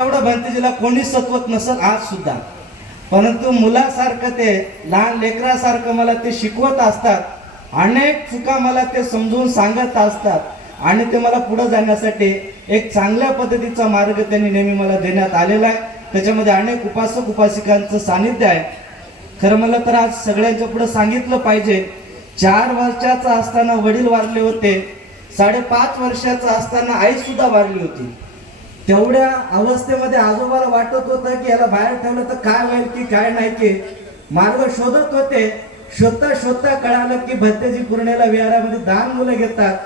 एवढं भंतीजीला कोणी सत्वत नसत आज सुद्धा. परंतु मुलासारखं ते लहान लेकरासारखं मला ते शिकवत असतात. अनेक चुका मला ते समजून सांगत असतात. आणि ते मला पुढे जाण्यासाठी एक चांगल्या पद्धतीचा मार्ग त्यांनी नेहमी मला देण्यात आलेला आहे. त्याच्यामध्ये अनेक उपासक उपासिकांचं सानिध्य आहे. खरं मला तर आज सगळ्यांच्या पुढे सांगितलं पाहिजे. चार वर्षाचा असताना वडील वारले होते. साडेपाच वर्षाचा असताना आई सुद्धा वारली होती. तेवढ्या अवस्थेमध्ये आजोबाला वाटत होतं की याला बाहेर ठेवलं तर काय होईल की काय नाही की मार्ग शोधत होते. शोधता शोधता कळालं की भत्तेजी पूर्णेला विहारामध्ये दहा मुलं घेतात.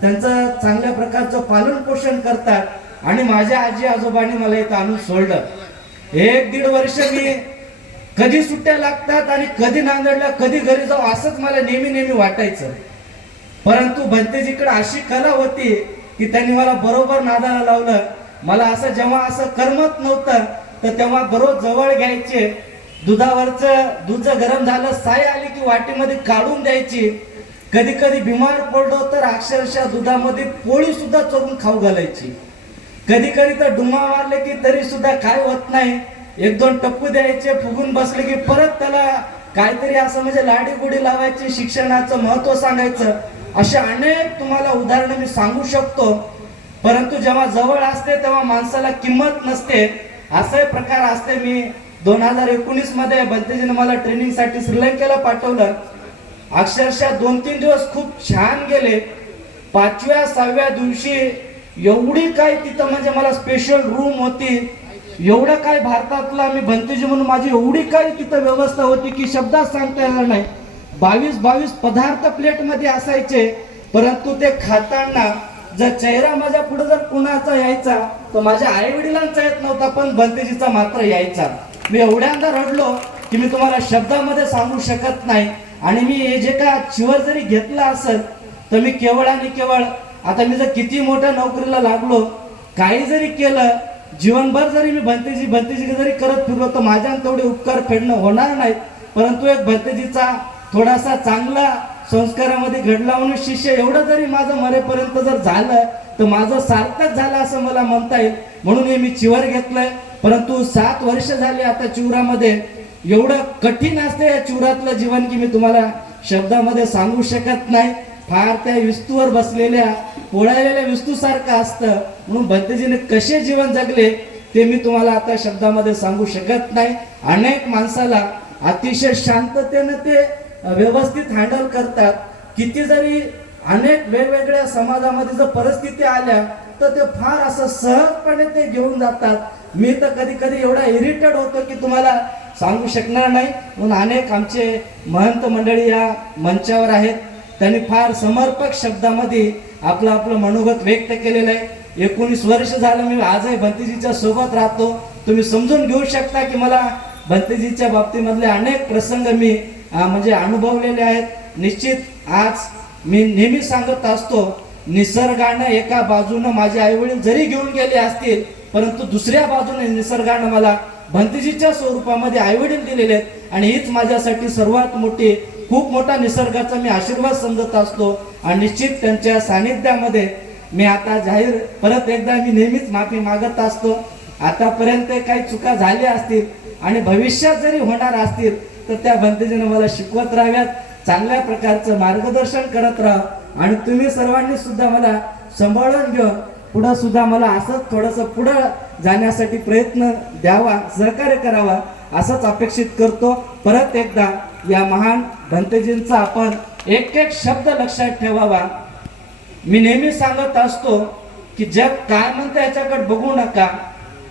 त्यांचं चांगल्या प्रकारचं पालन पोषण करतात. आणि माझ्या आजी आजोबांनी मला इथं आणून सोडलं. एक दीड वर्ष मी कधी सुट्ट्या लागतात आणि कधी नांदडला कधी घरी जाऊ असंच मला नेहमी नेहमी वाटायचं. परंतु भंतेजीकडे अशी कला होती की त्यांनी मला बरोबर नादाला लावलं. मला असं जेव्हा असं करमत नव्हतं तर तेव्हा बरोबर जवळ घ्यायचे. दुधावरचं दूध गरम झालं साय आली की वाटीमध्ये काढून द्यायची. कधी कधी बिमार पडलो तर अक्षरशः दुधामध्ये पोळी सुद्धा चोरून खाऊ घालायची. कधी कधी तर डुमा मारले की तरी सुद्धा काय होत नाही. एक दोन टप्पू द्यायचे फुगून बसले की परत त्याला काहीतरी असं म्हणजे लाडी गुडी लावायची शिक्षणाचं महत्त्व सांगायचं. असे अनेक तुम्हाला उदाहरणं मी सांगू शकतो. परंतु जेव्हा जवळ असते तेव्हा माणसाला किंमत नसते. असे प्रकार असते. मी दोन हजार एकोणीसमध्ये बंतेजीने मला ट्रेनिंगसाठी श्रीलंकेला पाठवलं. अक्षरशः दोन तीन दिवस खूप छान गेले. पाचव्या सहाव्या दिवशी एवढी काय तिथं म्हणजे मला स्पेशल रूम होती. एवढं काय भारतातला मी भंतेजी म्हणून माझी एवढी काय तिथं व्यवस्था होती की शब्दात सांगता येणार नाही. बावीस बावीस पदार्थ प्लेटमध्ये असायचे. परंतु ते खाताना जर चेहरा माझ्या पुढे जर कुणाचा यायचा तर माझ्या आई वडिलांचा येत नव्हता पण भंतेजीचा मात्र यायचा. मी एवढ्यांदा रडलो की मी तुम्हाला शब्दामध्ये सांगू शकत नाही. आणि मी हे जे का शिवर जरी घेतला असेल तर मी केवळ आणि केवळ आता मी जर किती मोठ्या नोकरीला लागलो काही जरी केलं जीवनभर जरी मी भंतेजी भंतेजी जरी करत फिरलो तर माझ्या तेवढे उपकार फेडणं होणार नाहीत. परंतु एक भंतेजीचा थोडासा चांगला संस्कारामध्ये घडला म्हणून शिष्य एवढं जरी माझं मरेपर्यंत जर झालं तर माझं सार्थक झालं असं मला म्हणता येईल. म्हणून हे मी चिवर घेतलंय. परंतु सात वर्ष झाली आता चिवरामध्ये. एवढं कठीण असते या चिवरातलं जीवन की मी तुम्हाला शब्दामध्ये सांगू शकत नाही. फार त्या विस्तूवर बसलेल्या पोळालेल्या विस्तूसारखं असतं. म्हणून भंतेजीने कसे जीवन जगले ते मी तुम्हाला आता शब्दामध्ये सांगू शकत नाही. अनेक माणसाला अतिशय शांततेनं ते व्यवस्थित हँडल करतात. किती जरी अनेक वेगवेगळ्या समाजामध्ये जर परिस्थिती आल्या तर ते फार असं सहजपणे ते घेऊन जातात. मी तर कधी कधी एवढा इरिटेड होतो की तुम्हाला सांगू शकणार नाही. म्हणून अनेक आमचे महंत मंडळी या मंचावर आहेत. त्यांनी फार समर्पक शब्दामध्ये आपलं आपलं मनोगत व्यक्त केलेलं आहे. एकोणीस वर्ष झालं मी आजही भंतीजीच्या सोबत राहतो. तुम्ही समजून घेऊ शकता की मला भंतीजीच्या बाबतीमधले अनेक प्रसंग मी म्हणजे अनुभवलेले आहेत. निश्चित आज मी नेहमी सांगत असतो निसर्गानं एका बाजूनं माझे आईवडील जरी घेऊन गेले असतील परंतु दुसऱ्या बाजूने निसर्गानं मला भंतीजीच्या स्वरूपामध्ये आईवडील दिलेले आहेत. आणि हीच माझ्यासाठी सर्वात मोठी खूप मोठा निसर्गाचा मी आशीर्वाद समजत असतो. आणि निश्चित त्यांच्या सानिध्यामध्ये मी आता जाहीर परत एकदा मी नेहमीच माफी मागत असतो. आतापर्यंत काही चुका झाल्या असतील आणि भविष्यात जरी होणार असतील तर त्या भंतेजीने मला शिकवत राहाव्यात चांगल्या प्रकारचं मार्गदर्शन करत राहा. आणि तुम्ही सर्वांनी सुद्धा मला सांभाळून घेऊन पुढं सुद्धा मला असंच थोडंसं पुढं जाण्यासाठी प्रयत्न द्यावा सहकार्य करावा असंच अपेक्षित करतो. परत एकदा या महान भंतेजींचा आपण एक एक शब्द लक्षात ठेवावा. मी नेहमी सांगत असतो की जग काय म्हणतं याच्याकडे बघू नका.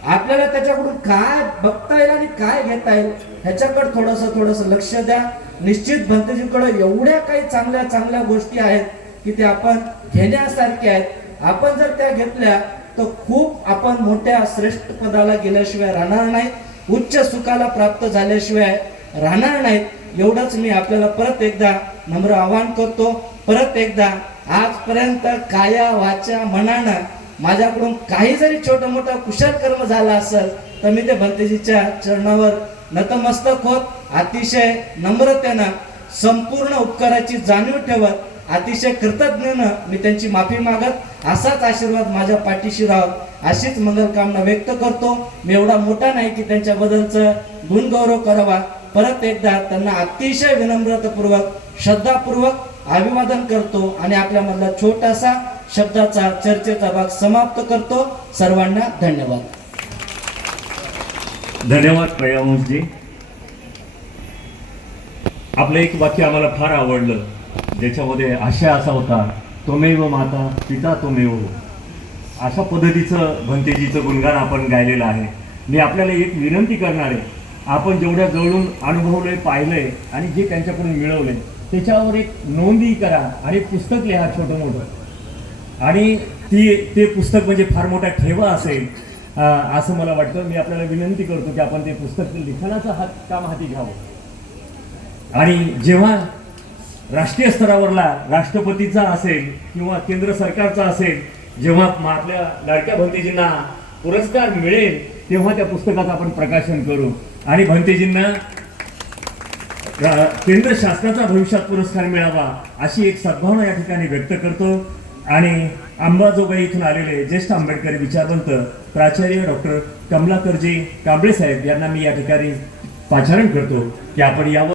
आपल्याला त्याच्याकडून काय बघता येईल आणि काय घेता येईल ह्याच्याकडे थोडस थोडस लक्ष द्या. निश्चित भंतेजीकडे एवढ्या काही चांगल्या चांगल्या गोष्टी आहेत की त्या आपण घेण्यासारख्या आहेत. आपण जर त्या घेतल्या तर खूप आपण मोठ्या श्रेष्ठ पदाला गेल्याशिवाय राहणार नाही. उच्च सुखाला प्राप्त झाल्याशिवाय राहणार नाहीत एवढंच मी आपल्याला परत एकदा नम्र आवाहन करतो. परत एकदा आजपर्यंत काया वाचा मनानं माझ्याकडून काही जरी छोटं मोठं कुशल कर्म झाला असेल तर मी ते भंतेजीच्या चरणावर नतमस्तक होत अतिशय नम्रतेनं संपूर्ण उपकाराची जाणीव ठेवत अतिशय कृतज्ञनं मी त्यांची माफी मागत असाच आशीर्वाद माझ्या पाठीशी राहत अशीच मंगलकामना व्यक्त करतो. मी एवढा मोठा नाही की त्यांच्याबद्दलचं गुणगौरव करावा. परत एकदा त्यांना अतिशय विनम्रतापूर्वक श्रद्धापूर्वक अभिवादन करतो आणि आपल्यामधला छोटासा शब्दाचा चर्चेचा भाग समाप्त करतो. सर्वांना धन्यवाद. धन्यवाद प्रयावंशजी आपलं एक वाक्य आम्हाला फार आवडलं. ज्याच्यामध्ये आशय असा होता तोमेव माता पिता त्वमेव अशा पद्धतीचं भंतेजीचं गुणगान आपण गायलेलं आहे. मी आपल्याला एक विनंती करणार आहे. आपण जेवढ्या जवळून अनुभवलंय पाहिलंय आणि जे त्यांच्याकडून मिळवलंय त्याच्यावर एक नोंदी करा आणि पुस्तक लिहा छोटं मोठं. आणि ती ते पुस्तक म्हणजे फार मोठा ठेवा असेल असं मला वाटतं. मी आपल्याला विनंती करतो की आपण ते पुस्तक लिखाणाचं हात काम हाती घ्यावं? आणि जेव्हा राष्ट्रीय स्तरावरला राष्ट्रपतीचा असेल किंवा केंद्र सरकारचा असेल जेव्हा आपल्या लाडक्या भंतेजींना पुरस्कार मिळेल तेव्हा त्या पुस्तकाचं आपण प्रकाशन करू. आणि भंतेजींना केंद्र शासनाचा भविष्यात पुरस्कार मिळावा अशी एक सद्भावना या ठिकाणी व्यक्त करतो. आणि अंबाजोगाई इथून आलेले ज्येष्ठ आंबेडकरी विचारवंत प्राचार्य डॉक्टर कमलाकरजी कांबळे साहेब यांना मी या ठिकाणी पाचारण करतो की आपण यावर